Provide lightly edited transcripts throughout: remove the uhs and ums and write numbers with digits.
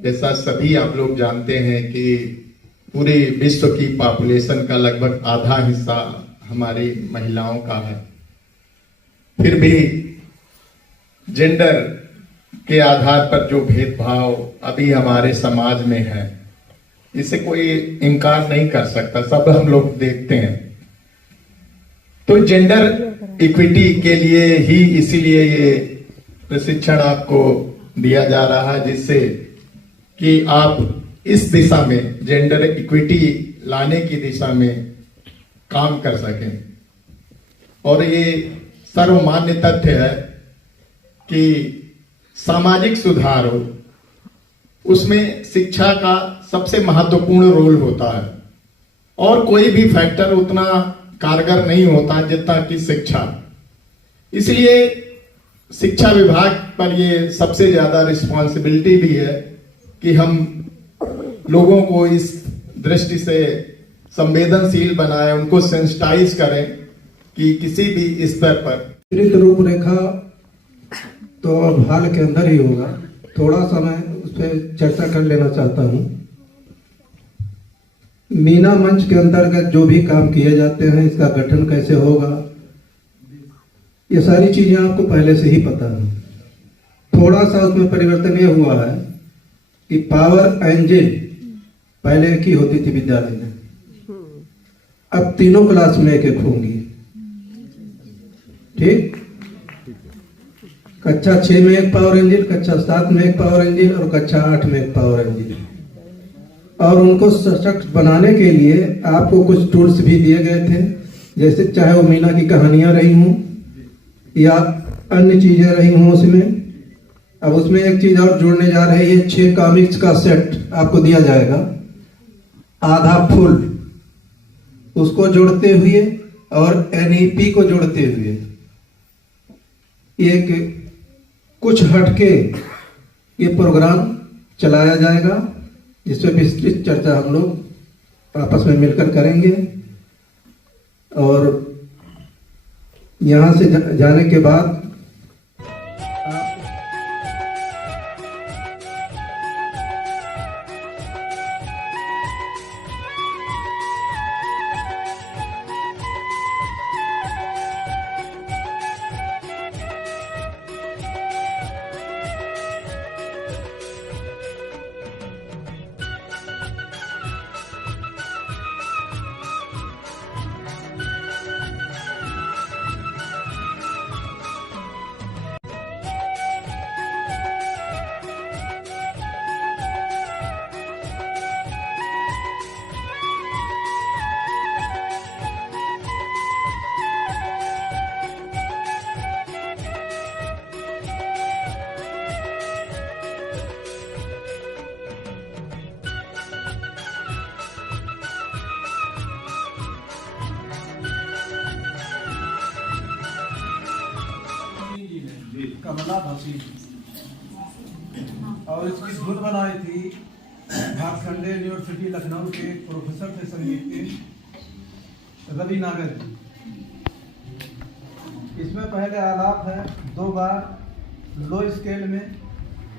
जैसा सभी आप लोग जानते हैं कि पूरे विश्व की पॉपुलेशन का लगभग आधा हिस्सा हमारी महिलाओं का है। फिर भी जेंडर के आधार पर जो भेदभाव अभी हमारे समाज में है, इसे कोई इनकार नहीं कर सकता, सब हम लोग देखते हैं। तो जेंडर इक्विटी के लिए ही इसीलिए ये प्रशिक्षण आपको दिया जा रहा है, जिससे कि आप इस दिशा में जेंडर इक्विटी लाने की दिशा में काम कर सकें। और ये सर्वमान्य तथ्य है कि सामाजिक सुधार हो, उसमें शिक्षा का सबसे महत्वपूर्ण रोल होता है और कोई भी फैक्टर उतना कारगर नहीं होता जितना कि शिक्षा। इसलिए शिक्षा विभाग पर ये सबसे ज्यादा रिस्पॉन्सिबिलिटी भी है कि हम लोगों को इस दृष्टि से संवेदनशील बनाएं, उनको सेंसिटाइज करें कि किसी भी स्तर पर रूपरेखा तो अब हाल के अंदर ही होगा। थोड़ा सा मैं उस पर चर्चा कर लेना चाहता हूँ। मीना मंच के अंतर्गत जो भी काम किए जाते हैं, इसका गठन कैसे होगा, ये सारी चीजें आपको पहले से ही पता है। थोड़ा सा उसमें परिवर्तन ये हुआ है कि पावर एंजिन पहले एक ही होती थी विद्यालय में, अब तीनों क्लास में एक एक होंगी। ठीक, कक्षा 6 में एक पावर इंजन, कक्षा 7 में एक पावर इंजन और कक्षा 8 में एक पावर इंजन। और उनको सशक्त बनाने के लिए आपको कुछ टूल्स भी दिए गए थे, जैसे चाहे वो मीना की कहानियां रही हों या अन्य चीजें रही हों उसमें। अब उसमें एक चीज और जोड़ने जा रहे हैं, 6 कॉमिक्स का सेट आपको दिया जाएगा, आधा फुल, उसको जोड़ते हुए और एनईपी को जोड़ते हुए एक कुछ हटके ये प्रोग्राम चलाया जाएगा, जिसमें विस्तृत चर्चा हम लोग आपस में मिलकर करेंगे। और यहाँ से जाने के बाद कमला भसीन और इसकी धुन बनाई थी भातखंडे यूनिवर्सिटी लखनऊ के प्रोफेसर थे संगीत के, रवि नागर जी। इसमें पहले आलाप है 2 बार लो स्केल में,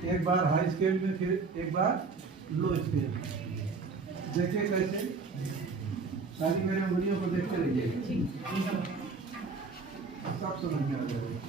1 बार हाई स्केल में, फिर 1 बार लो स्केल। देखिए कैसे सारी मेरे उंगलियों को देखते रहिए, सब समझ में आ जाएगा।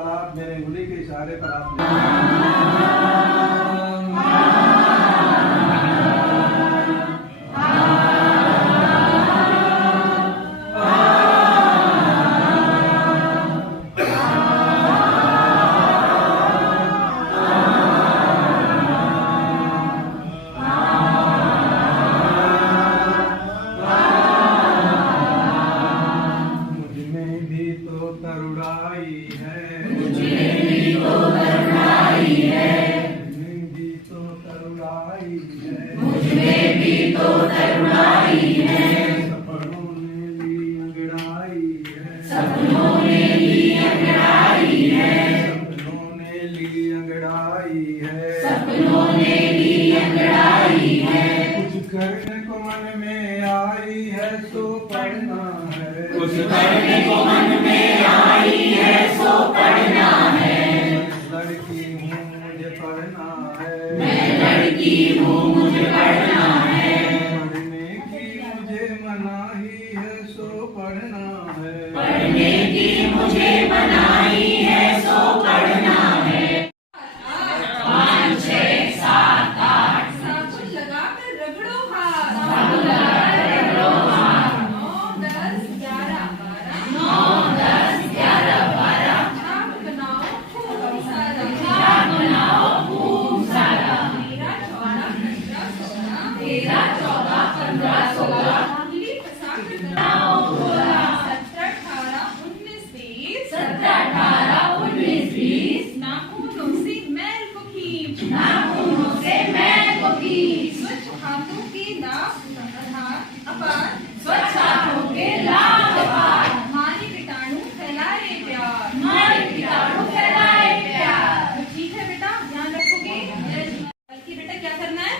बार आप मेरे उंगली के इशारे पर आप करने को मन में आई है सो पढ़ना है, कुछ करने को मन में आई है सो पढ़ना है। लड़की हूँ मुझे पढ़ना है, मैं लड़की हूँ मुझे पढ़ना है। पढ़ने की मुझे मनाही है सो पढ़ना है, पढ़ने की मुझे मनाही है सो पढ़ना है। 5, 6, 7, 8 साबुन लगाकर रगड़ो हाथ, साबुन लगाकर रगड़ो हाथ। 9, 10, 11, 12 9, 10, 11, 12 चाक बनाओ खूब सारा, चाक बनाओ खूब सारा। 13, 14, 15, 16 उंगली फंसाकर बनाओ गोला। 17, 18, 19, 20 17, 18, 19, 20 नाखूनों से मैल को खींच, नाखूनों से मैल को खींच। स्वच्छ हाथों के लाभ आधार अपार, स्वच्छ हाथों के लाभ अपार। हमारे कीटाणु फैलाए प्यार, हमारे कीटाणु फैलाए प्यार। तो ठीक है बेटा, ध्यान रखोगे। बल्कि बेटा क्या करना है,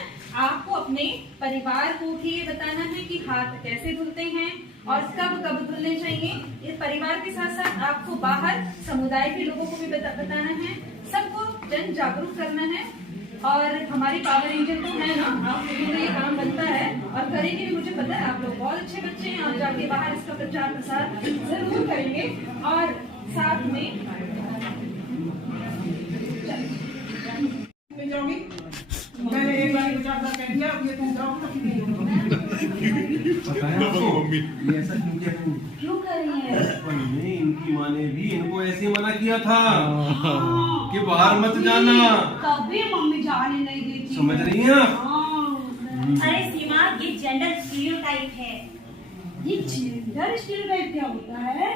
आपको अपने परिवार को भी ये बताना है कि हाथ कैसे धुलते हैं और कब कब धुलने चाहिए। इस परिवार के साथ साथ आपको बाहर समुदाय के लोगों को भी बताना है, सबको जन जागरूक करना है। और हमारी पावर एंजल तो है ना, आप लोगों का ये काम बनता है और करेंगे भी। मुझे पता है आप लोग बहुत अच्छे बच्चे हैं और जाके बाहर इसका प्रचार प्रसार जरूर करेंगे। और साथ में मैंने एक बार 50 बार कह दिया, अब ये तुम जाओ ये ऐसा क्यों किया तुम? क्यों कर रही है? बचपन में इनकी माँ ने भी इनको ऐसे मना किया था कि बाहर मत जाना। कभी मम्मी जाने नहीं देती। समझ रही हैं आप? अरे सीमा, ये जेंडर स्टीरियोटाइप है। ये जेंडर स्टीरियोटाइप क्या होता है?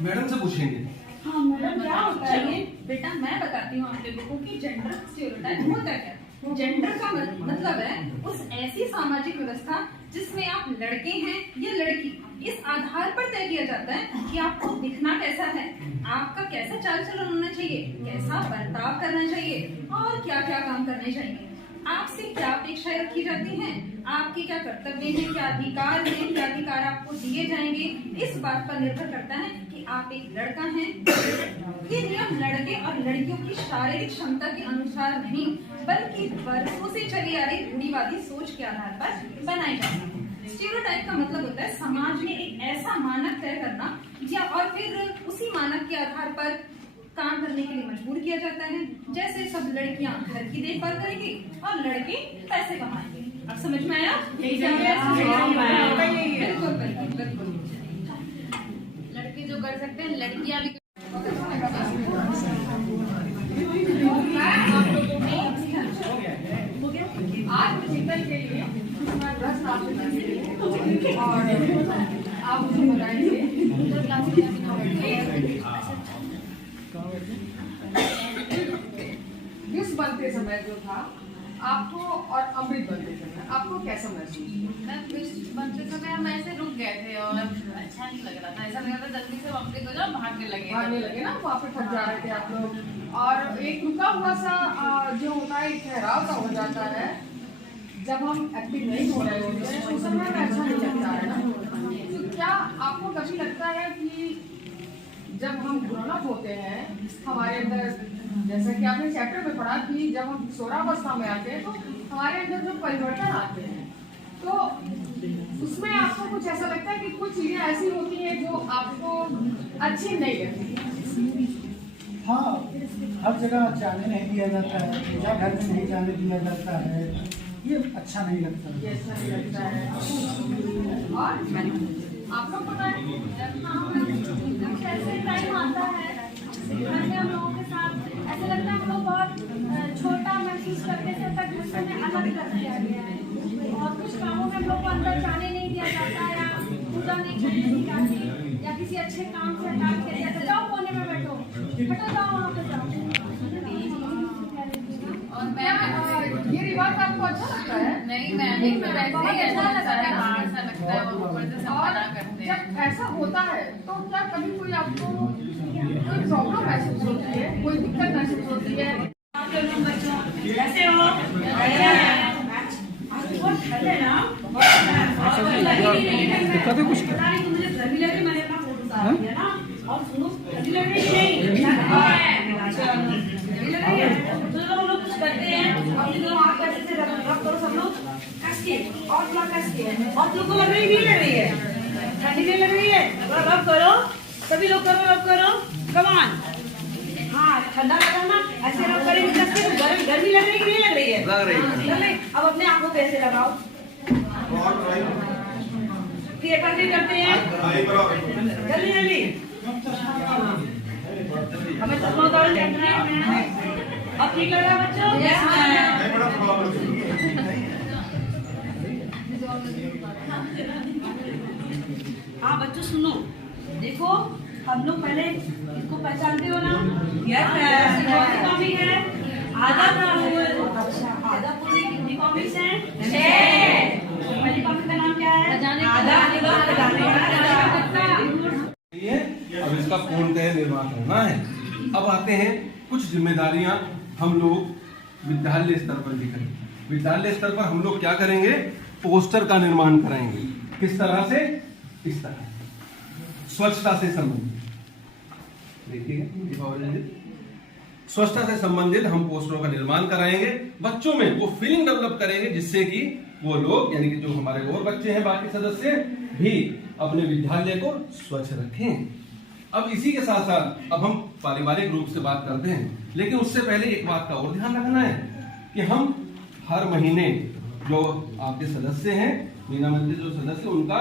मैडम से पूछेंगे। हाँ मैडम, क्या होता है ये? बेटा मैं बताती हूँ आप लोगों को कि जेंडर स्टीरियोटाइप होता है क्या। जेंडर का मतलब है उस ऐसी सामाजिक व्यवस्था जिसमें आप लड़के हैं या लड़की, इस आधार पर तय किया जाता है कि आपको दिखना कैसा है, आपका कैसा चाल चलन होना चाहिए, कैसा बर्ताव करना चाहिए और क्या क्या काम करने चाहिए। आपसे क्या अपेक्षाएं रखी जाती हैं, आपके क्या कर्तव्य हैं, क्या अधिकार हैं, क्या अधिकार आपको दिए जाएंगे, इस बात पर निर्भर करता है कि आप एक लड़का हैं। ये नियम लड़के और लड़कियों की शारीरिक क्षमता के अनुसार नहीं, बल्कि वर्षों से चली आ रही रूढ़िवादी सोच के आधार पर बनाए जाते हैं। स्टीरियोटाइप का मतलब होता है समाज में एक ऐसा मानक तय करना या और फिर उसी मानक के आधार पर काम करने के लिए मजबूर किया जाता है। जैसे सब लड़कियां घर की देखभाल करेंगी और लड़के पैसे कमाएंगे। अब समझ में आया? बिल्कुल बिल्कुल बिल्कुल। लड़के जो कर सकते हैं लड़कियां भी। आज चिंतन के लिए और आप मुझे बताएंगे विष बनते समय जो था आपको और अमृत बनते समय आपको कैसा महसूस हुआ? मैं विष बनते समय हम ऐसे रुक गए थे और अच्छा नहीं लग रहा था। ऐसा लग रहा था जल्दी से अमृत हो जाओ, भागने लगे ना, वहाँ पे फंस जा रहे थे आप लोग। और एक रुका हुआ सा जो होता है, एक ठहराव सा हो जाता है जब हम एक्टिव नहीं हो रहे होते हैं, उस समय में अच्छा नहीं लगता है ना। तो क्या आपको कभी लगता है कि जब हम ग्रोन अप होते हैं, हमारे अंदर, जैसा कि आपने चैप्टर में पढ़ा कि जब हम किशोरावस्था में आते हैं तो हमारे अंदर जो परिवर्तन आते हैं, तो उसमें आपको कुछ ऐसा लगता है कि कुछ चीजें ऐसी होती हैं जो आपको अच्छी नहीं लगती? हाँ, हर जगह जाने नहीं दिया जाता है, पूजा घर में नहीं जाने दिया जाता है, ये अच्छा नहीं लगता। ये अच्छा नहीं लगता है। और आप लोग पता है कुछ ऐसे टाइम आता है घर में हम लोगों के साथ ऐसा लगता है हम लोग बहुत छोटा महसूस करते थे, तक घर से हमें अलग कर दिया गया है और कुछ कामों में हम लोग को अंदर जाने नहीं दिया जाता या पूजा नहीं करने दी जाती या किसी अच्छे काम से हटा के दिया जाता। जाओ कोने में बैठो, हटो, जाओ वहाँ पे जाओ। और मैं ये रिवाज आपको अच्छा लगता है? नहीं मैंने वैसे ही अच्छा लगता है, बाहर सा लगता है, वो ऊपर से सब मना करते हैं। जब ऐसा होता है तो क्या कभी कोई आपको कोई प्रॉब्लम महसूस होती है, कोई दिक्कत महसूस होती है? कैसे हो? बहुत ठंड है ना? दिक्कत है कुछ? पता नहीं, तुम मुझे गर्मी लग रही, मैंने अपना फोटो उतार दिया ना। और सुनो, गर्मी लग रही है कि नहीं? गर्मी लग रही है तो हम लोग कुछ करते हैं, अपने दोनों हाथ कैसे से रब करो सब लोग कस के, और थोड़ा कस के। और तुमको लग रही नहीं लग रही है? ठंडी नहीं लग रही है? थोड़ा रब करो, सभी लोग करो, रब करो, कमान। हाँ, ठंडा लगा ना, ऐसे रब करेंगे कस के तो गर्मी लग रही है कि नहीं लग रही है? लग रही है। अब अपने आंखों पे ऐसे लगाओ, फिर कंटिन्यू करते हैं जल्दी जल्दी। हमें चश्मा उतारो, अब ठीक लग रहा है बच्चों? हाँ बच्चों सुनो, देखो हम लोग पहले इसको पहचानते हो ना? यस कॉमिक है आधा फूल। अच्छा, आधा फूल की कितनी कॉमिक्स हैं? 6। पहली कॉमिक का नाम क्या है? अब इसका पूर्णतः निर्माण होना है। अब आते हैं कुछ जिम्मेदारियां हम लोग विद्यालय स्तर पर भी करेंगे। विद्यालय स्तर पर हम लोग क्या करेंगे? पोस्टर का निर्माण कराएंगे। किस तरह से? इस तरह, स्वच्छता से संबंधित। देखिए, स्वच्छता से संबंधित हम पोस्टरों का निर्माण कराएंगे। बच्चों में वो फीलिंग डेवलप करेंगे जिससे कि वो लोग, यानी कि जो हमारे और बच्चे हैं, बाकी सदस्य भी अपने विद्यालय को स्वच्छ रखें। अब इसी के साथ साथ अब हम पारिवारिक रूप से बात करते हैं, लेकिन उससे पहले एक बात का और ध्यान रखना है कि हम हर महीने जो आपके सदस्य हैं, मीना मंदिर जो सदस्य, उनका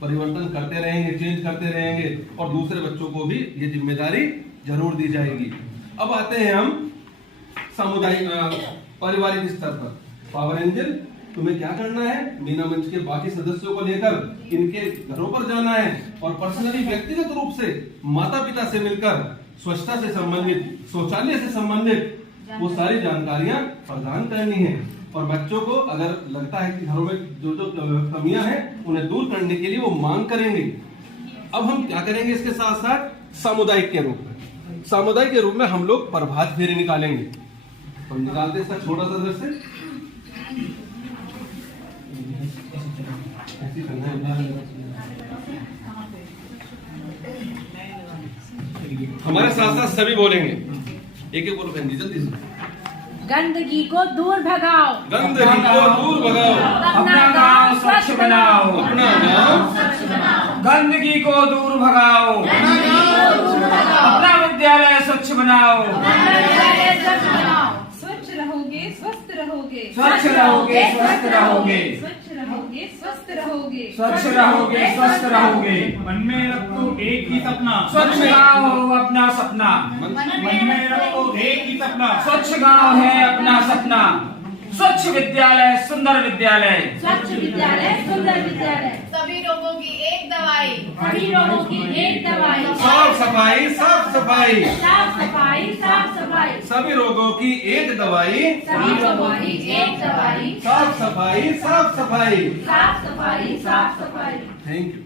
परिवर्तन करते रहेंगे, चेंज करते रहेंगे और दूसरे बच्चों को भी ये जिम्मेदारी जरूर दी जाएगी। अब आते हैं हम सामुदायिक पारिवारिक स्तर पर। पावर एंजल, तुम्हें क्या करना है? मीना मंच के बाकी सदस्यों को लेकर इनके घरों पर जाना है और पर्सनली व्यक्तिगत रूप से माता पिता से मिलकर स्वच्छता से संबंधित, शौचालय से संबंधित वो सारी जानकारियां प्रदान करनी है। और बच्चों को अगर लगता है कि घरों में जो जो कमियां हैं उन्हें दूर करने के लिए वो मांग करेंगे। अब हम क्या करेंगे इसके साथ साथ? सामुदायिक के रूप में, सामुदायिक के रूप में हम लोग प्रभात फेरी निकालेंगे। हम निकालते हैं इसका छोटा सा दृश्य। हमारे साथ साथ सभी बोलेंगे, एक एक बोलो बहन जी, जल्दी से। गंदगी को दूर भगाओ, गंदगी को दूर भगाओ, अपना गांव स्वच्छ बनाओ, अपना गांव स्वच्छ बनाओ, गंदगी को दूर भगाओ, अपना विद्यालय स्वच्छ बनाओ, स्वच्छ रहोगे स्वस्थ रहोगे, स्वच्छ रहोगे स्वस्थ रहोगे, स्वच्छ रहोगे स्वस्थ रहोगे, स्वच्छ रहोगे स्वस्थ रहोगे। मन में रखो एक ही सपना, स्वच्छ गांव हो अपना सपना, मन में रखो एक ही सपना, स्वच्छ गांव है अपना सपना, स्वच्छ विद्यालय सुंदर विद्यालय, स्वच्छ विद्यालय सुंदर विद्यालय, सभी रोगों की एक दवाई, सभी रोगों की एक दवाई, साफ सफाई, साफ सफाई, साफ सफाई, साफ सफाई, सभी रोगों की एक दवाई, सभी रोगों की एक दवाई, साफ सफाई, साफ सफाई, साफ सफाई, साफ सफाई। Thank you.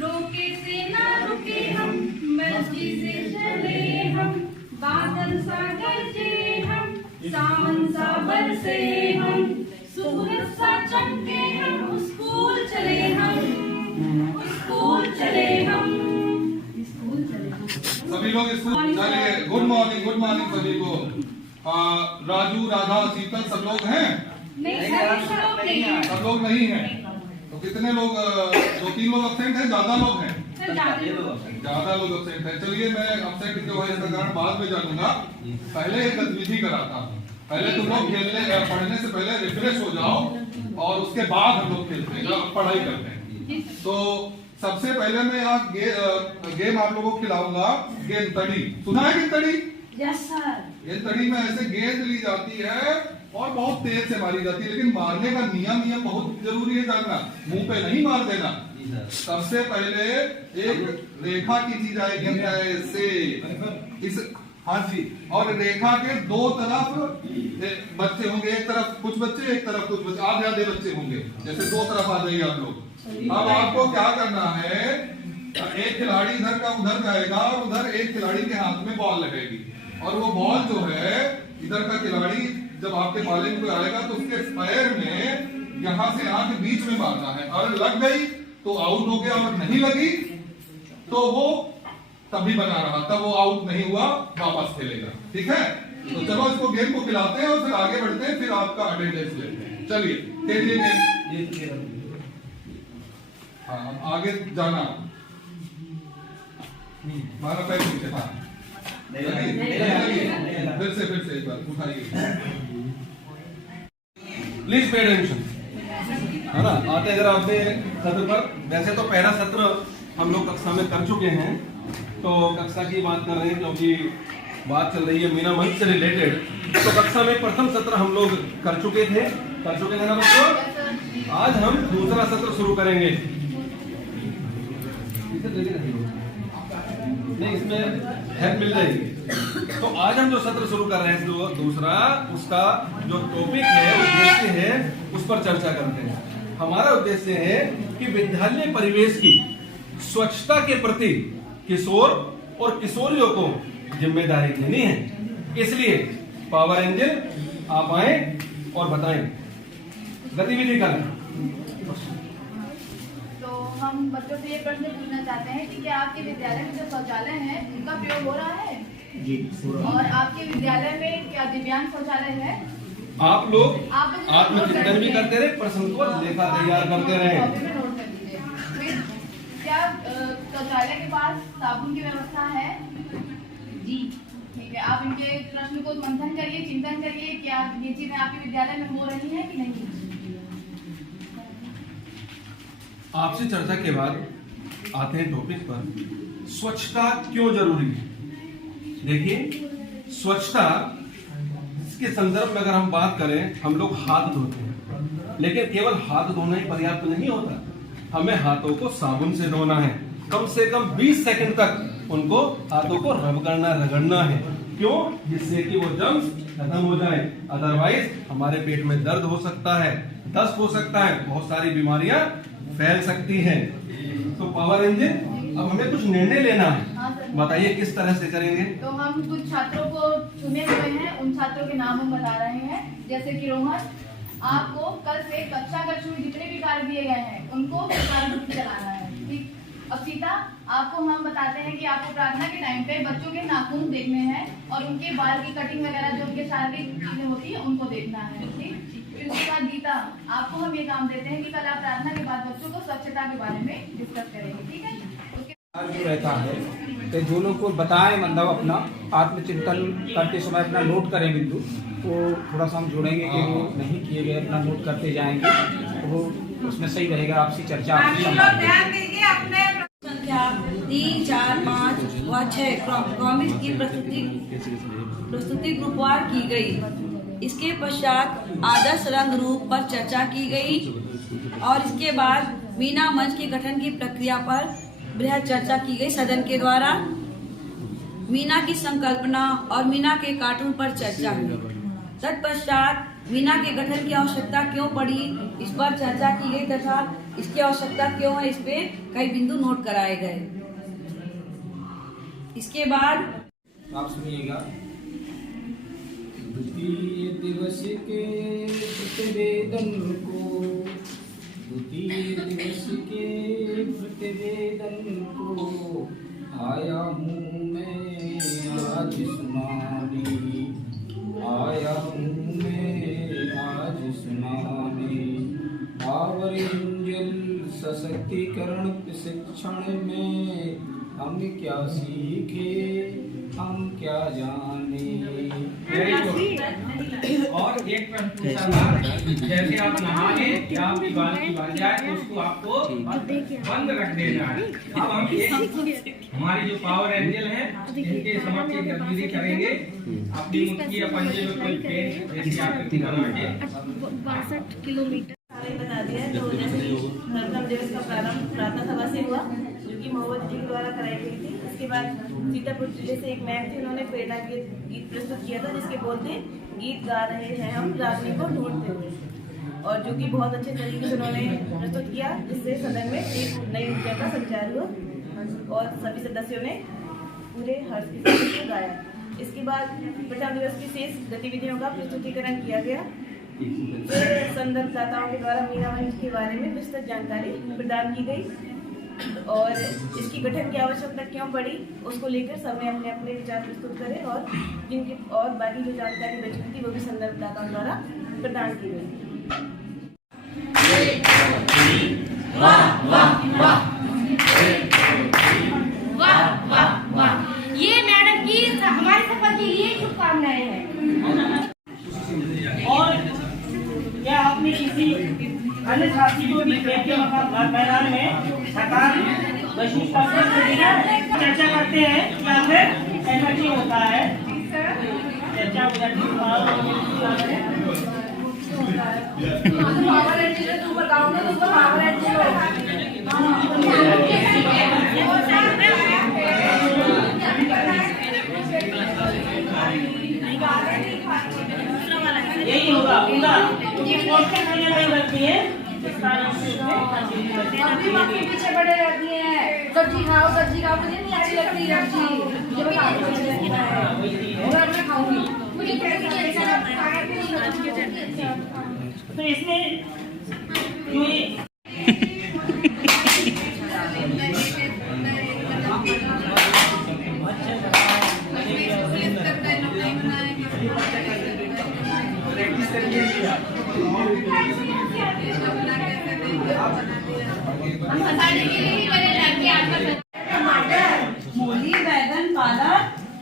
रोके से ना रुके हम, मर्जी से चले हम, बादल सा गरजे हम, सावन सा बरसे हम, सूरज सा चमके हम, स्कूल चले हम, स्कूल चले हम, स्कूल चले हम। सभी लोग स्कूल चलिए। गुड मॉर्निंग सभी को। राजू, राधा, शीतल सब लोग हैं? नहीं सर, सब लोग नहीं हैं। तो कितने लोग? 2-3 लोग अब्सेंट हैं, ज्यादा लोग हैं? सर जाने दो। ज्यादा लोग अपसेंट है। चलिए मैं अपसेंट क्यों है इसका कारण बाद में जानूंगा, पहले एक गतिविधि कराता हूँ। पहले तुम लोग खेलने पढ़ने से पहले रिफ्रेश हो जाओ और उसके बाद हम लोग खेलते हैं, पढ़ाई करते हैं। तो सबसे पहले मैं यहाँ गेम आप लोगों को खिलाऊंगा, गेंद तड़ी। सुना है गेंद तड़ी? Yes sir. गेंद तड़ी में ऐसे गेंद ली जाती है और बहुत तेज से मारी जाती है, लेकिन मारने का नियम बहुत जरूरी है जानना। मुंह पे नहीं मार देना। सबसे पहले एक रेखा खींची जाएगी ऐसे, इस हाँ जी, और रेखा के दो तरफ बच्चे होंगे, एक तरफ कुछ बच्चे, एक तरफ कुछ बच्चे, आधे आधे बच्चे होंगे, जैसे दो तरफ आ जाइए आप लोग। अब आपको क्या करना है, एक खिलाड़ी इधर का उधर जाएगा और उधर एक खिलाड़ी के हाथ में बॉल लगेगी, और वो बॉल जो है इधर का खिलाड़ी जब आपके पाले में आएगा तो उसके पैर में यहाँ से यहाँ के बीच में मारना है, और लग गई तो आउट हो गया, और नहीं लगी तो वो तभी बना रहा, तब वो आउट नहीं हुआ, वापस खेलेगा। ठीक है, तो चलो इसको गेम को खिलाते हैं और फिर आगे बढ़ते हैं, फिर आपका अटेंडेंस लेते हैं। चलिए खेलिए गेम। हाँ आगे जाना, मारा पैर नीचे। हाँ फिर से एक बार उठाइए, प्लीज पे अटेंशन, है ना। आते अगर आपने सत्र पर, वैसे तो पहला सत्र हम लोग कक्षा में कर चुके हैं, तो कक्षा की बात कर रहे हैं क्योंकि बात चल रही है मीना मंच से रिलेटेड। तो कक्षा में प्रथम सत्र हम लोग कर चुके थे ना बच्चों। आज हम दूसरा सत्र शुरू करेंगे। नहीं, इसमें हेल्प मिल जाएगी। तो आज हम जो सत्र शुरू कर रहे हैं दूसरा, उसका जो टॉपिक है, उद्देश्य है, उस पर चर्चा करते हैं। हमारा उद्देश्य है कि विद्यालय परिवेश की स्वच्छता के प्रति किशोर और किशोरियों को जिम्मेदारी लेनी है। इसलिए पावर एंजल आप आए और बताएं, गतिविधि करें। तो हम बच्चों से ये प्रश्न पूछना चाहते हैं कि क्या आपके विद्यालय में जो शौचालय है उनका प्रयोग हो रहा है? जी। और आपके विद्यालय में क्या दिव्यांग शौचालय है? आप लोग आत्मचिंतन भी करते रहे, प्रश्न को लेखा तैयार करते रहे। क्या शौचालय के पास साबुन की व्यवस्था है? जी ठीक है, आप इनके प्रश्न को मंथन करिए, चिंतन करिए, क्या ये चीजें आपके विद्यालय में हो रही है कि नहीं। आपसे चर्चा के बाद आते हैं टॉपिक पर, स्वच्छता क्यों जरूरी है। देखिए, स्वच्छता के संदर्भ में अगर हम बात करें, हम लोग हाथ धोते हैं, लेकिन केवल हाथ धोना ही पर्याप्त नहीं होता। हमें हाथों को साबुन से धोना है, कम से कम 20 सेकंड तक उनको हाथों को रब करना, रगड़ना है। क्यों? जिससे कि वो जर्म्स खत्म हो जाए, अदरवाइज हमारे पेट में दर्द हो सकता है, दस्त हो सकता है, बहुत सारी बीमारियां फैल सकती हैं। तो पावर एंजल, अब हमें कुछ निर्णय लेना है, बताइए किस तरह से करेंगे। तो हम कुछ छात्रों को चुने हुए हैं, उन छात्रों के नाम हम बता रहे हैं, जैसे कि रोहन, आपको कल से कक्षा कक्षा में जितने भी कार्य दिए गए हैं उनको सुचारू रूप से चलाना है। ठीक। अब सीता, आपको हम बताते हैं कि आपको प्रार्थना के टाइम पे बच्चों के नाखून देखने हैं और उनके बाल की कटिंग वगैरह जो उनके शारीरिक चीजें होती है उनको देखना है। ठीक। फिर उसके बाद गीता, आपको हम ये काम देते हैं कि कल आप प्रार्थना के बाद बच्चों को स्वच्छता के बारे में डिस्कस करेंगे। ठीक है। जो रहता है तो जो लोग को बताएं, मतलब अपना आत्मचिंतन करते समय अपना नोट करें बिंदु, तो थोड़ा सा हम जोड़ेंगे कि वो नहीं किए गए अपना नोट करते जाएंगे, तो वो उसमें सही रहेगा। आपसी चर्चा ध्यान दीजिए अपने संख्या 3, 4, 5 व 6 कॉमिक्स की प्रस्तुति ग्रुपवार की गई। इसके पश्चात आदर्श रंग रूप पर चर्चा की गई और इसके बाद मीना मंच के गठन की प्रक्रिया पर बृहद चर्चा की गई सदन के द्वारा। मीना की संकल्पना और मीना के कार्टून पर चर्चा हुई। तत्पश्चात मीना के गठन की आवश्यकता क्यों पड़ी, इस पर चर्चा की गई तथा इसकी आवश्यकता क्यों है, इस पे कई बिंदु नोट कराए गए। इसके बाद आप सुनिएगा। द्वितीय दिवस के प्रतिवेदन को, द्वितीय दिवस के प्रतिवेदन को आया हूँ मैं आज सुनाने, आया हूँ मैं आज सुनाने। पावर एंजल सशक्त सशक्तिकरण प्रशिक्षण में हम क्या सीखे, हम क्या जाने। और एक प्रश्न पूछा था, जैसे आप नहाने या आपकी बाल्टी भर जाए तो उसको आपको बंद रख देना है। अब हम हमारी जो पावर एंजल है इनके समक्ष एक गतिविधि करेंगे। अपनी मुट्ठी या पंजे में कोई पेन जैसी आकृति बना के 62 किलोमीटर बता दिया। तो जैसे गणतंत्र दिवस का प्रारंभ प्रार्थना सभा से हुआ, जो कि महोदय जी द्वारा कराई गई थी। उसके बाद सीतापुर जिले से एक मैम थी, उन्होंने प्रेरणा के गीत प्रस्तुत किया था, जिसके बोलते गीत गा रहे हैं हम रागनी को ढूंढते हुए, और जो कि बहुत अच्छे तरीके से उन्होंने प्रस्तुत किया, जिससे सदन में एक नई ऊर्जा का संचार हुआ और सभी सदस्यों ने पूरे हर्ष के साथ गाया। इसके बाद प्रजातंत्र दिवस की शेष गतिविधियों का प्रस्तुतिकरण किया गया। फिर संदर्भदाताओं के द्वारा मीना मंच के बारे में विस्तृत जानकारी प्रदान की गई और इसकी गठन की आवश्यकता क्यों पड़ी उसको लेकर सबने अपने अपने विचार प्रस्तुत करे, और जिनकी और बाकी जो जानकारी बची थी वो भी संदर्भदाताओं द्वारा प्रदान की गई। वाह वाह वाह वाह वाह वाह। ये मैडम की हमारे सफर के लिए शुभकामनाएं हैं। और क्या आपने किसी अन्य साथी को भी खेल के मैदान में सरकार चर्चा करते हैं या फिर एनर्जी होता है चर्चा हो जाती यही होगा उनका पोस्टर नहीं लगती है, पीछे बड़े रहती है। सब्जी खाओ मुझे नहीं अच्छी लगती सब्जी, मुझे मैं खाऊंगी, मुझे तो इसमें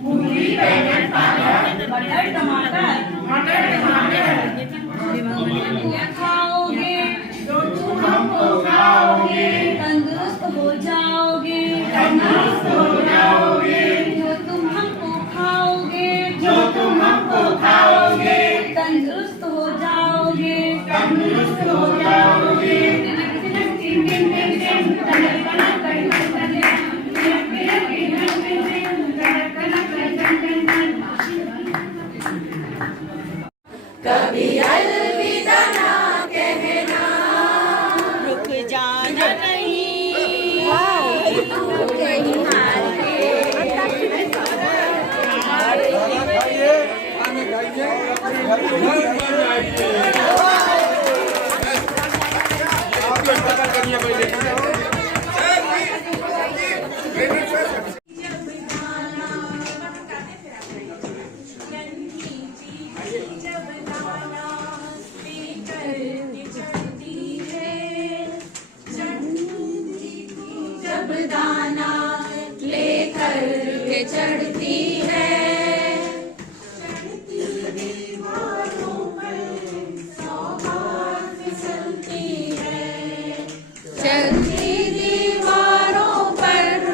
मूली बैगन पालक, मटर टमाटर खाओगे तो तुम हमको खाओगे, तंदुरुस्त हो जाओगे जो तुम हमको खाओगे तंदुरुस्त हो जाओगे कभी अलविदा ना कहना, रुक जाना नहीं, तू कहीं हार जब दाना लेकर के चढ़ती है, चलती दीवारों पर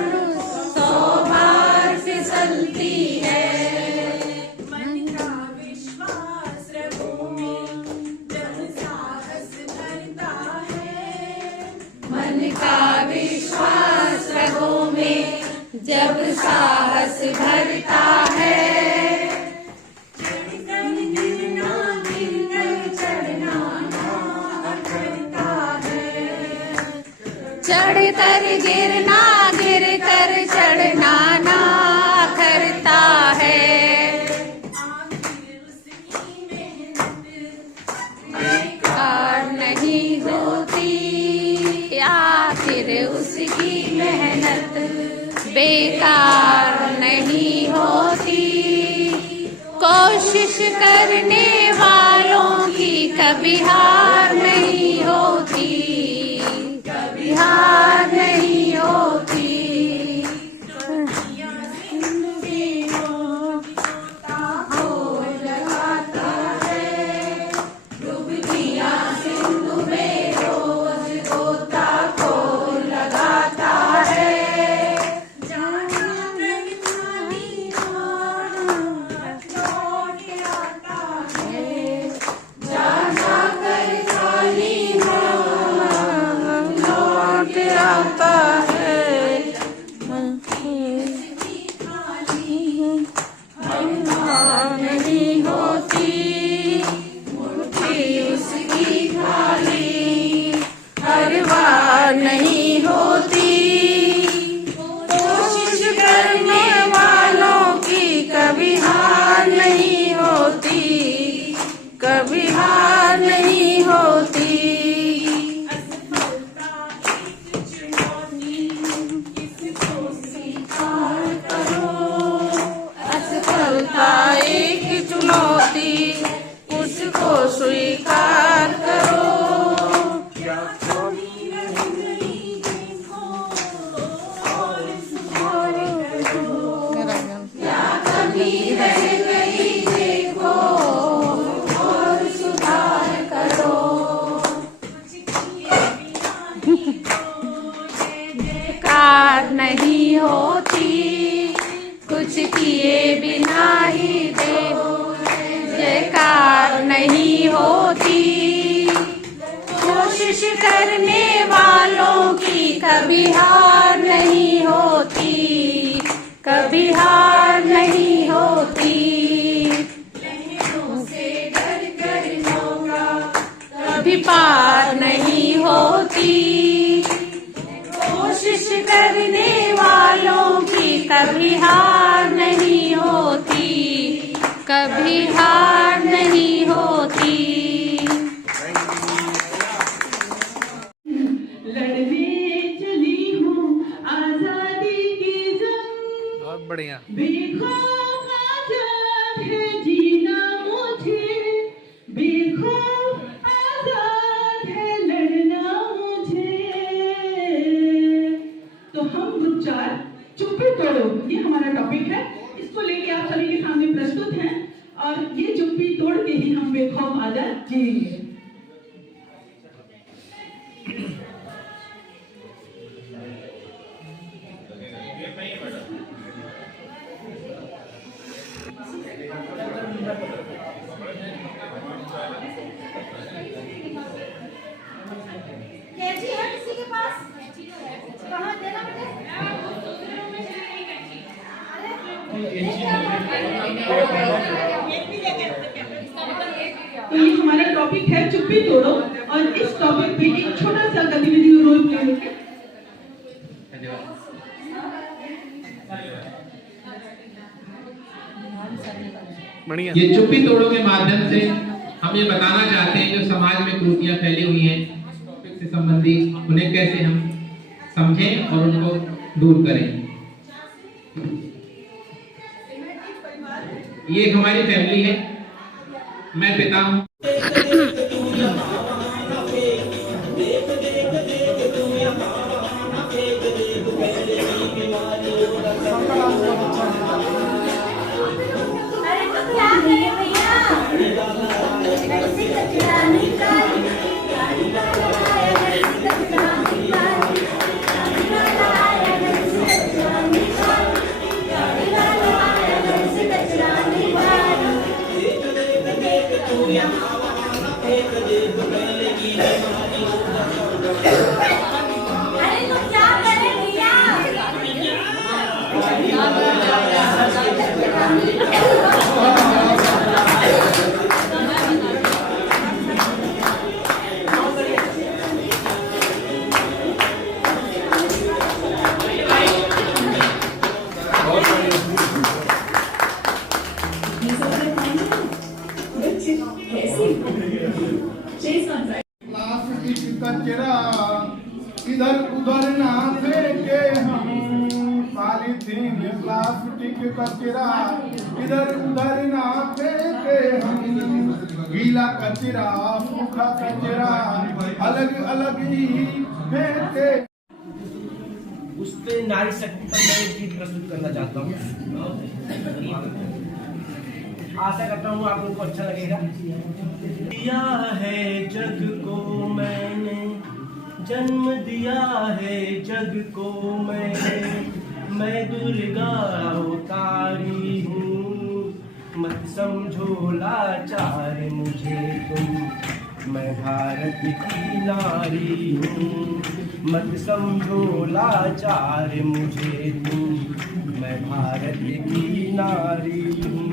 100 बार फिसलती है। मन का विश्वास रगों में जब साहस भरता है, मन का विश्वास रगों में जब साहस भरता है। चढ़कर गिरना गिर कर चढ़ना ना करता है, बेकार नहीं होती, आखिर उसकी मेहनत बेकार नहीं होती। कोशिश करने वालों की कभी हार नहीं होती, कभी हार कभी हार नहीं होती। असफलता एक चुनौती, उसको स्वीकार करो। कार नहीं होती, कुछ किए बिना ही देखो। जयकार नहीं होती, कोशिश करने वालों की कभी हार नहीं होती, कभी हार नहीं होती। कभी पार नहीं होती, कोशिश करने वालों की कभी हार नहीं होती, कभी हार नहीं होती। लड़ने चली हूँ आजादी की जंग, बहुत बढ़िया। बेखौफ आजाद है जीना मुझे, बेखौफ आजाद है लड़ना मुझे। तो हम उच्चार चुप्पी तोड़ो, ये हमारा टॉपिक है। इसको लेके आप सभी के सामने प्रस्तुत हैं और ये चुप्पी तोड़ के ही हम बेखौफ आजाद जिएंगे। कैंची है किसी के पास? कहाँ देना बेटे? तो ये हमारा टॉपिक है चुप्पी तोड़ो और इस टॉपिक पे एक छोटा सा गतिविधि रोल प्ले होगा। बढ़िया। ये चुप्पी तोड़ो के माध्यम से हम ये बताना चाहते हैं जो समाज में कुरीतियां फैली हुई हैं टॉपिक से संबंधित, उन्हें कैसे हम समझें और उनको दूर करें। ये एक हमारी फैमिली है, मैं पिता हूँ। इधर उधर ना फेंके हम, पॉलीथीन प्लास्टिक कचरा इधर उधर ना फेंके हम। गीला कचरा सूखा कचरा अलग अलग ही फेंके। उस पे नारी शक्ति पर मैं एक गीत प्रस्तुत करना चाहता हूँ। आशा करता हूँ आप लोगों को अच्छा लगेगा। दिया है जग को मैंने, जन्म दिया है जग को मैंने, मैं दुर्गा अवतारी हूँ। मत समझो लाचार मुझे तुम, मैं भारत की नारी हूँ। मत समझो लाचार मुझे तुम, मैं भारत की नारी हूँ।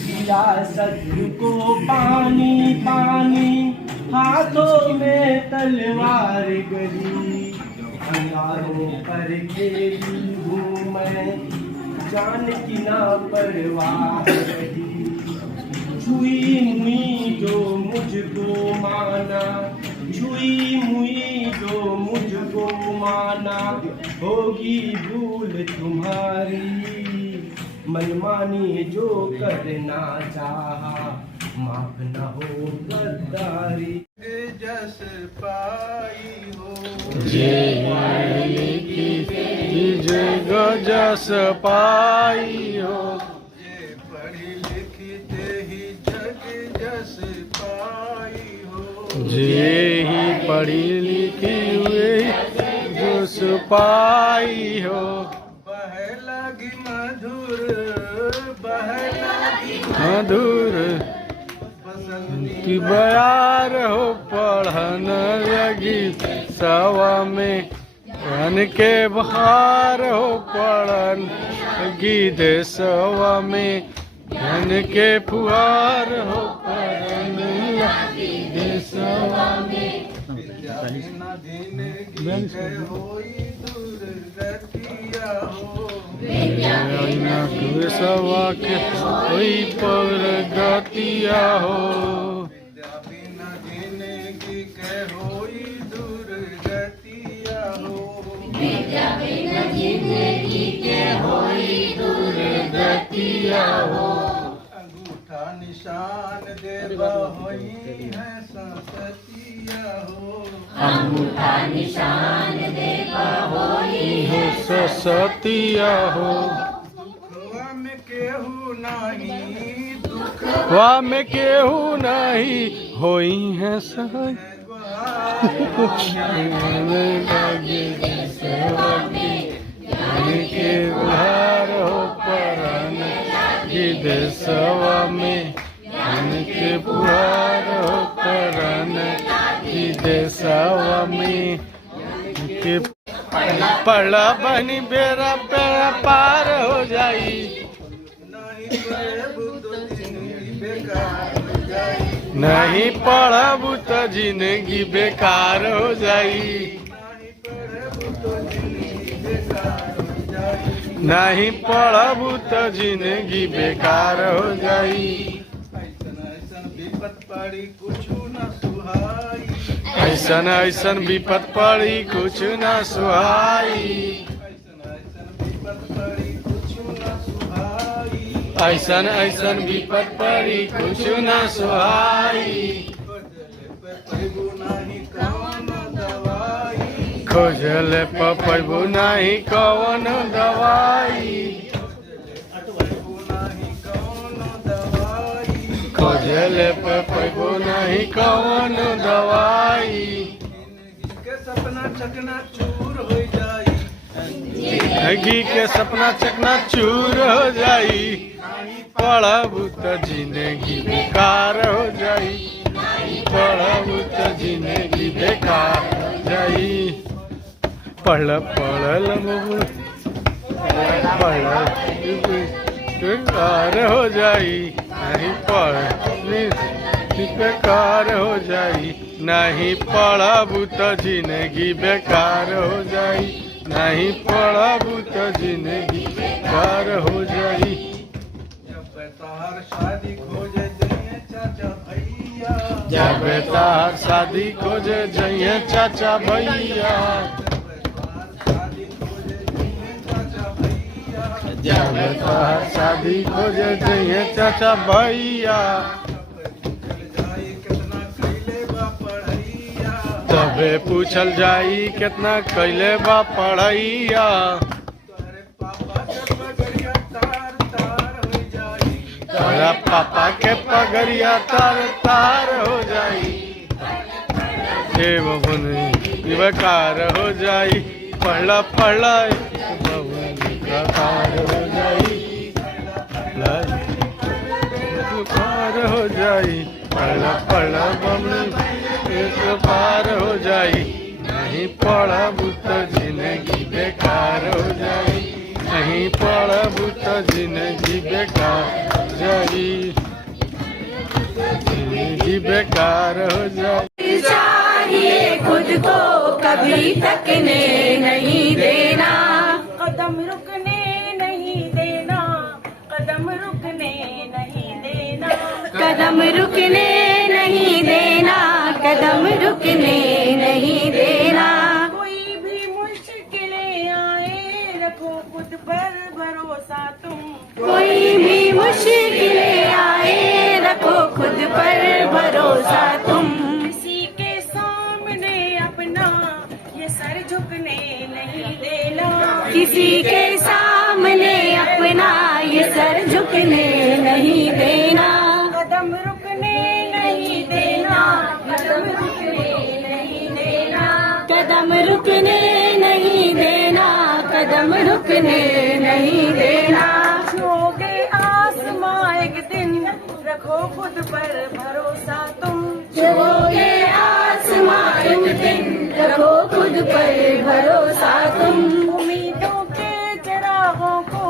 दिया शत्रु को पानी पानी, हाथों में तलवार गली। अंगारों पर खेली हूँ मैं, जान की ना परवाह रही। छुई मुई जो मुझको माना, छुई मुई जो मुझको माना, होगी भूल तुम्हारी, मनमानी जो करना चाहा, माफ न हो गद्दारी। जस पाई हो जस पाई हो, ये पढ़ी लिखी ते ही जग जस पाई हो, जे ही पढ़ी लिखी हुए जस पाई हो। बह लगी मधुर, बह लगी मधुर की बयार हो, पढ़न लगी सवा में धन के बहार हो, पढ़न गीत सवा में धन के फुहार हो, पढ़न लगी सवा में सवा के कोई पर गतिया हो, बिना जिंदगी के होई दुर्गतिया हो, बिना जिंदगी के होई दुर्गतिया हो। अंगूठा निशान देवा होई है संसतिया हो, अंगूठा निशान देवा होई है सतिया हो। दुखवा में केहू नहीं, दुखवा में केहू नहीं होई है सही के उधार हो, परान गिद सवा में धन के पुहार हो, परान गिद सवा में के पड़ा बनी बेरा बेरा पार हो जाई, नहीं पढ़बू तो जिंदगी बेकार हो जाई, नहीं पढ़बू तो जिंदगी बेकार हो जाई। विपत पड़ी कुछ न सुहाई, ऐसन ऐसन विपत पड़ी कुछ न सुहाई, ऐसन ऐसन विपत पड़ी कुछ न सुहाई। खोजल पपैबू नहीं कौन दवाई, खोजल पपैबू नहीं कौन दवाई। के सपना चकना चूर हो जाई, जिंदगी के सपना चकना चूर हो जाई, पढ़बू तो जिंदगी बेकार हो जाई, पढ़बू तो जिंदगी बेकार हो जाई। पढ़ पढ़ल पढ़ बेकार हो जाई, नहीं पढ़ बेकार हो जाई, नहीं पढ़बू तो जिंदगी बेकार हो जाई, नहीं पढ़बू तो जिंदगी बेकार हो जाई। जब तार शादी खोजे जइए चाचा भैया, जब तार शादी खोजे जइए चाचा भैया, जब तार शादी खोजे जइए चाचा भैया, तबे पूछल जाई कितना कैले बा पढ़ैया, तोरा पापा के पगड़िया तार तार हो जाई, हे बबुनी बेकार हो जाई, पढ़ला पढ़ला बेकार हो जाई, बेकार हो जाई, पढ़ला पढ़ला बबुनी पार हो जाई, नहीं पढ़बू तो जिंदगी बेकार हो जाई, नहीं पढ़बू तो जिंदगी बेकार जाई, जिंदगी बेकार हो जाई। चाहिए खुद को कभी तकने नहीं देना, कदम रुकने नहीं देना, कदम रुकने नहीं देना, कदम रुकने कदम रुकने नहीं देना। कोई भी मुश्किलें आए रखो खुद पर भरोसा तुम। कोई भी मुश्किलें आए रखो खुद पर भरोसा तुम। किसी के सामने अपना ये सर झुकने नहीं देना। किसी के सामने अपना ये सर झुकने नहीं देना। कदम रुकने नहीं देना। कदम रुकने नहीं देना। कदम रुकने नहीं देना। कदम रुकने नहीं देना। छूओगे आसमां एक दिन रखो खुद पर भरोसा तुम। छूओगे आसमां एक दिन रखो खुद पर भरोसा तुम। उम्मीदों के चिरागों को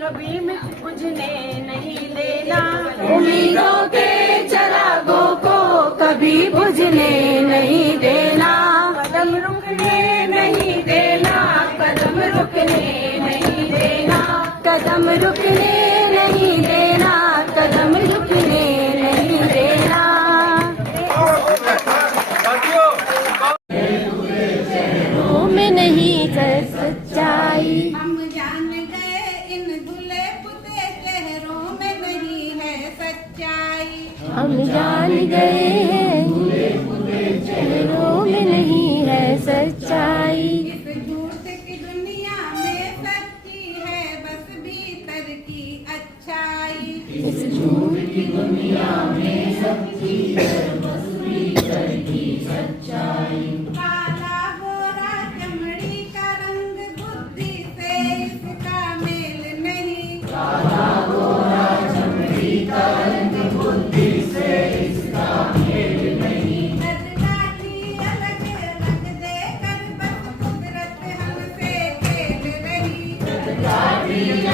कभी बुझने नहीं देना। उम्मीदों के चिरागों को कभी बुझने नहीं देना। कदम रुकने नहीं देना। कदम रुकने नहीं देना। कदम रुकने नहीं देना। कदम रुकने नहीं देना। चेहरों में नहीं है सच्चाई। हम जान गए इन दुल्हे पुते चेहरों में नहीं है सच्चाई। हम जान गए हैं चेहरों में नहीं है सच्चाई। इस झूठ की दुनिया में सच्ची है बस भीतर की अच्छाई। इस झूठ की दुनिया में सच्ची है बस भीतर की सच्चाई। काला गोरा चमड़ी का रंग बुद्धि से इसका मेल नहीं। काला गोरा चमड़ी का रंग बुद्धि से इसका मेल नहीं। अलग रंग देकर बस कुदरत हमसे खेल रही।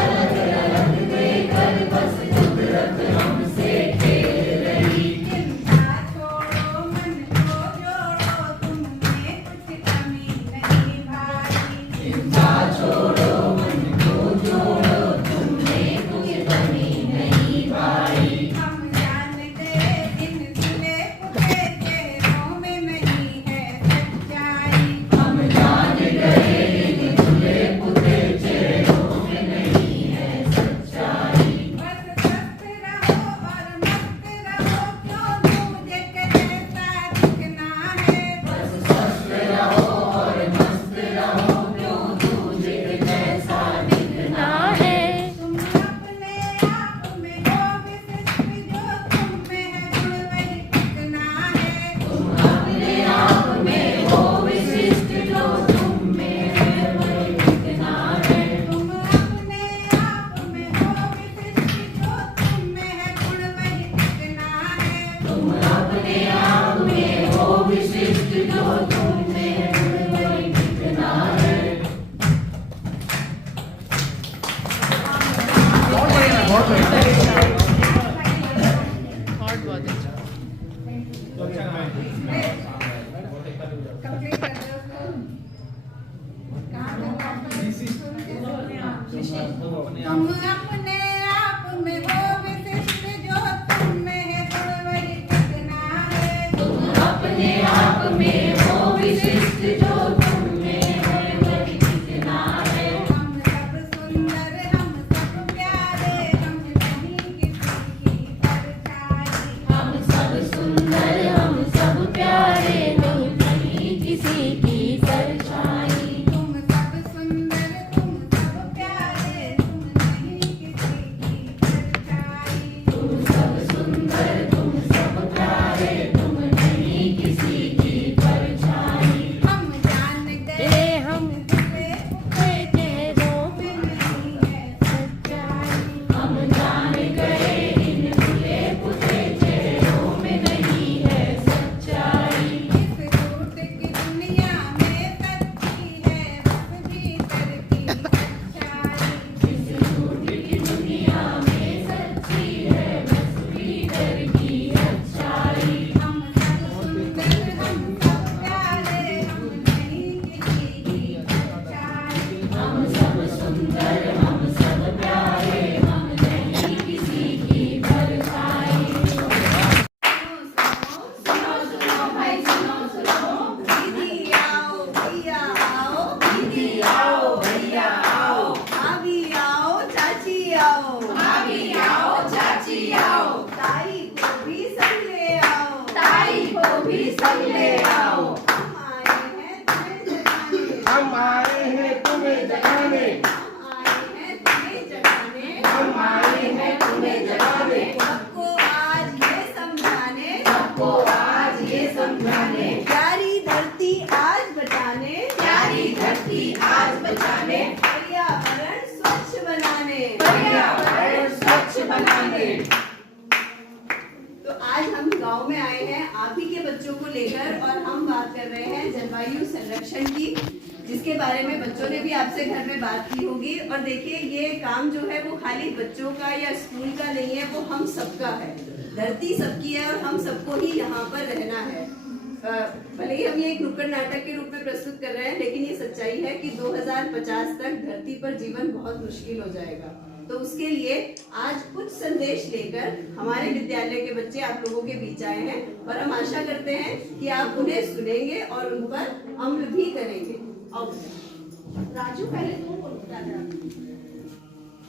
अलग रंग देकर बस कुदरत हमसे खेल रही। चिंता छोड़ो मन को जोड़ो तुम में कुछ कमी नहीं भाई। चिंता छोड़ो मन को जोड़ो तुम में कुछ कमी नहीं भाई। हम जान गए इन दुल्हे पुते चेहरों में नहीं है सच्चाई। हम जान गए इन दुल्हे पुते चेहरों में नहीं है सच्चाई। बस मस्त रहो और मस्त रहो क्यों मुझे के जैसा दिखना है। बस स्वस्थ रहो और मस्त रहो क्यों तुझे जैसा दिखना है। तुम अपने आप में हो विशिष्ट जो तुम में है गुण वही टिकना है। तुम अपने आप में हो विशिष्ट जो तुम में है वही दिखना है। तुम अपने आप में हो विशिष्ट जो तुम में है गुण वही टिकना है। तुम अपने आप में हो विशिष्ट जो तुम में है गुण वही दिखना है। तुम अपने आप में हो विशिष्ट जो तुम में है गुण वही टिकना है। तुम अपने आप में हो विशिष्ट जो तुम में है वही दिखना है। हम सब सुंदर हम सब प्यारे हम नहीं किसी की परछाई। हम सब सुंदर हम सब प्यारे नहीं कहीं किसी की परछाई। तुम सब सुंदर तुम सब प्यारे तुम नहीं बनाएंगे। तो आज हम गांव में आए हैं आप ही के बच्चों को लेकर और हम बात कर रहे हैं जलवायु संरक्षण की, जिसके बारे में बच्चों ने भी आपसे घर में बात की होगी। और देखिए ये काम जो है वो खाली बच्चों का या स्कूल का नहीं है, वो हम सबका है। धरती सबकी है और हम सबको ही यहाँ पर रहना है। भले ही हम ये एक नुक्कड़ नाटक के रूप में प्रस्तुत कर रहे हैं, लेकिन ये सच्चाई है कि 2050 तक धरती पर जीवन बहुत मुश्किल हो जाएगा। तो उसके लिए आज कुछ संदेश लेकर हमारे विद्यालय के बच्चे आप लोगों के बीच आए हैं और हम आशा करते हैं कि आप उन्हें सुनेंगे और उन पर अमल भी करेंगे। और राजू पहले तुम बोलो।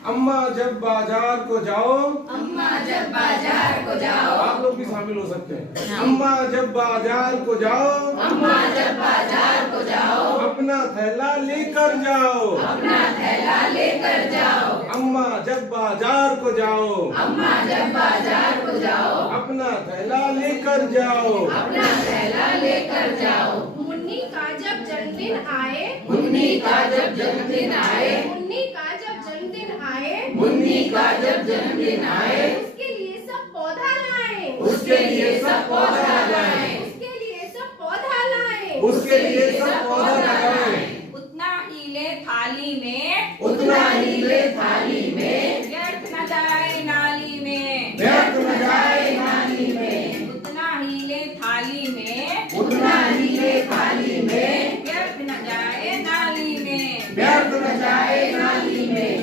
अम्मा जब बाजार को जाओ, अम्मा जब बाजार को जाओ, आप लोग भी शामिल हो सकते हैं। अम्मा जब बाजार को जाओ, अम्मा जब बाजार को जाओ, अपना थैला लेकर जाओ, अपना थैला लेकर जाओ। अम्मा जब बाजार को जाओ, अम्मा जब बाजार को जाओ, अपना थैला लेकर जाओ, अपना थैला लेकर जाओ। मुन्नी का जब जन्मदिन आए, मुन्नी का जब जन्मदिन आए, मुन्नी का जब जन्मदिन आए, मुन्नी का जब जन्मदिन आए, उसके लिए सब पौधा लाए, उसके लिए सब पौधा लाए, उसके लिए सब पौधा लाए, उसके लिए सब पौधा लगाए। उतना ही ले थाली में, उतना ही ले थाली में, व्यर्थ न जाए नाली में, व्यर्थ न जाए नाली में, उतना ही ले थाली में, उतना ही ले थाली में, व्यर्थ न जाए नाली में, व्यर्थ न जाए नाली में।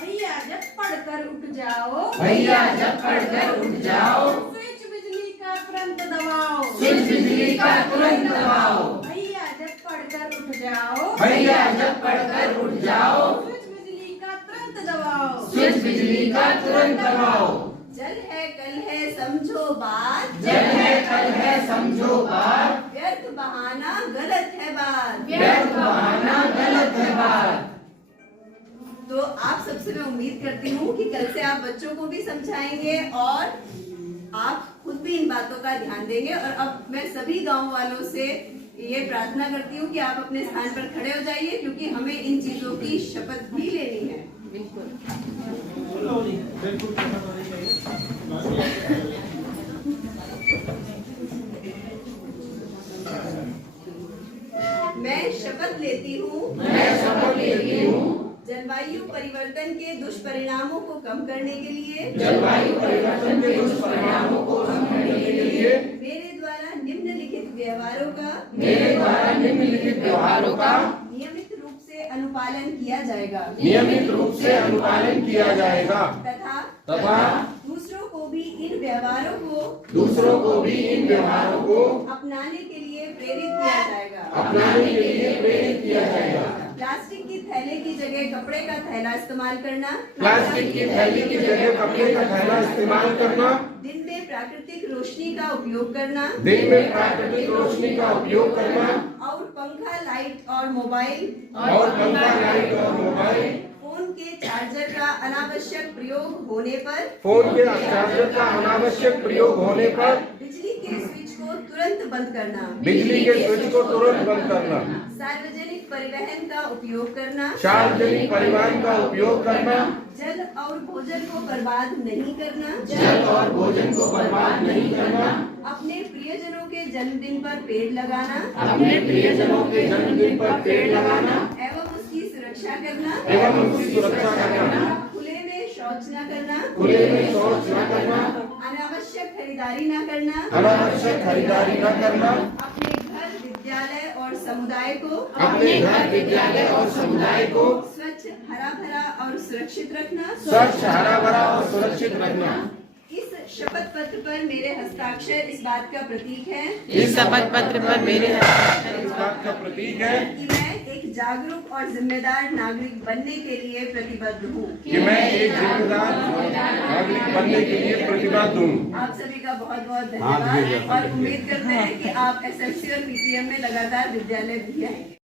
भैया जब पढ़कर उठ जाओ, भैया जब पढ़कर उठ जाओ, स्विच बिजली का तुरंत दबाओ, स्विच बिजली का तुरंत दबाओ। भैया जब पढ़कर उठ जाओ, भैया जब पढ़कर उठ जाओ, स्विच बिजली का तुरंत दबाओ, स्विच बिजली का तुरंत दबाओ। जल है कल है समझो बात, जल है कल है समझो बात, व्यर्थ बहाना गलत है बात, व्यर्थ बहाना गलत है बात। तो आप सबसे मैं उम्मीद करती हूँ कि कल से आप बच्चों को भी समझाएंगे और आप खुद भी इन बातों का ध्यान देंगे। और अब मैं सभी गांव वालों से ये प्रार्थना करती हूँ कि आप अपने स्थान पर खड़े हो जाइए, क्योंकि हमें इन चीजों की शपथ भी लेनी है। मैं शपथ लेती हूँ, मैं शपथ लेती हूँ, जलवायु परिवर्तन के दुष्परिणामों को कम करने के लिए, जलवायु परिवर्तन के दुष्परिणामों को कम करने के लिए मेरे द्वारा निम्नलिखित व्यवहारों का, मेरे द्वारा निम्नलिखित व्यवहारों का नियमित रूप से अनुपालन किया जाएगा, नियमित रूप से अनुपालन किया जाएगा तथा दूसरों को भी इन व्यवहारों को अपनाने के लिए प्रेरित किया जाएगा, अपनाने के लिए प्रेरित किया जाएगा। प्लास्टिक की थैले की जगह कपड़े का थैला इस्तेमाल करना, प्लास्टिक की थैली की जगह कपड़े का थैला इस्तेमाल करना, दिन में प्राकृतिक रोशनी का उपयोग करना, दिन में प्राकृतिक रोशनी का उपयोग करना, और पंखा लाइट और मोबाइल, फोन के चार्जर का अनावश्यक प्रयोग होने पर, फोन के चार्जर का अनावश्यक प्रयोग होने पर बिजली के स्विच को तुरंत बंद करना, बिजली के स्विच को तुरंत बंद करना, सार्वजनिक परिवहन का उपयोग करना, सार्वजनिक परिवहन का उपयोग करना, जल और भोजन को बर्बाद नहीं करना, जल और भोजन को बर्बाद नहीं करना, अपने प्रियजनों के जन्मदिन पर पेड़ लगाना, अपने प्रियजनों के जन्मदिन पर पेड़ लगाना एवं उसकी सुरक्षा करना, खुले में शौच न करना, अनावश्यक खरीदारी न करना, अपने घर विद्यालय और समुदाय को स्वच्छ हरा भरा और सुरक्षित रखना, इस शपथ पत्र पर मेरे हस्ताक्षर इस बात का प्रतीक है, इस शपथ पत्र पर मेरे हस्ताक्षर इस बात का प्रतीक है कि मैं एक जागरूक और जिम्मेदार नागरिक बनने के लिए प्रतिबद्ध हूँ, कि मैं एक जिम्मेदार नागरिक बनने के लिए प्रतिबद्ध हूँ। आप सभी का बहुत बहुत धन्यवाद और उम्मीद करते हैं कि आप एसएफसी और पीटीएम में लगातार विद्यालय भी आएंगे।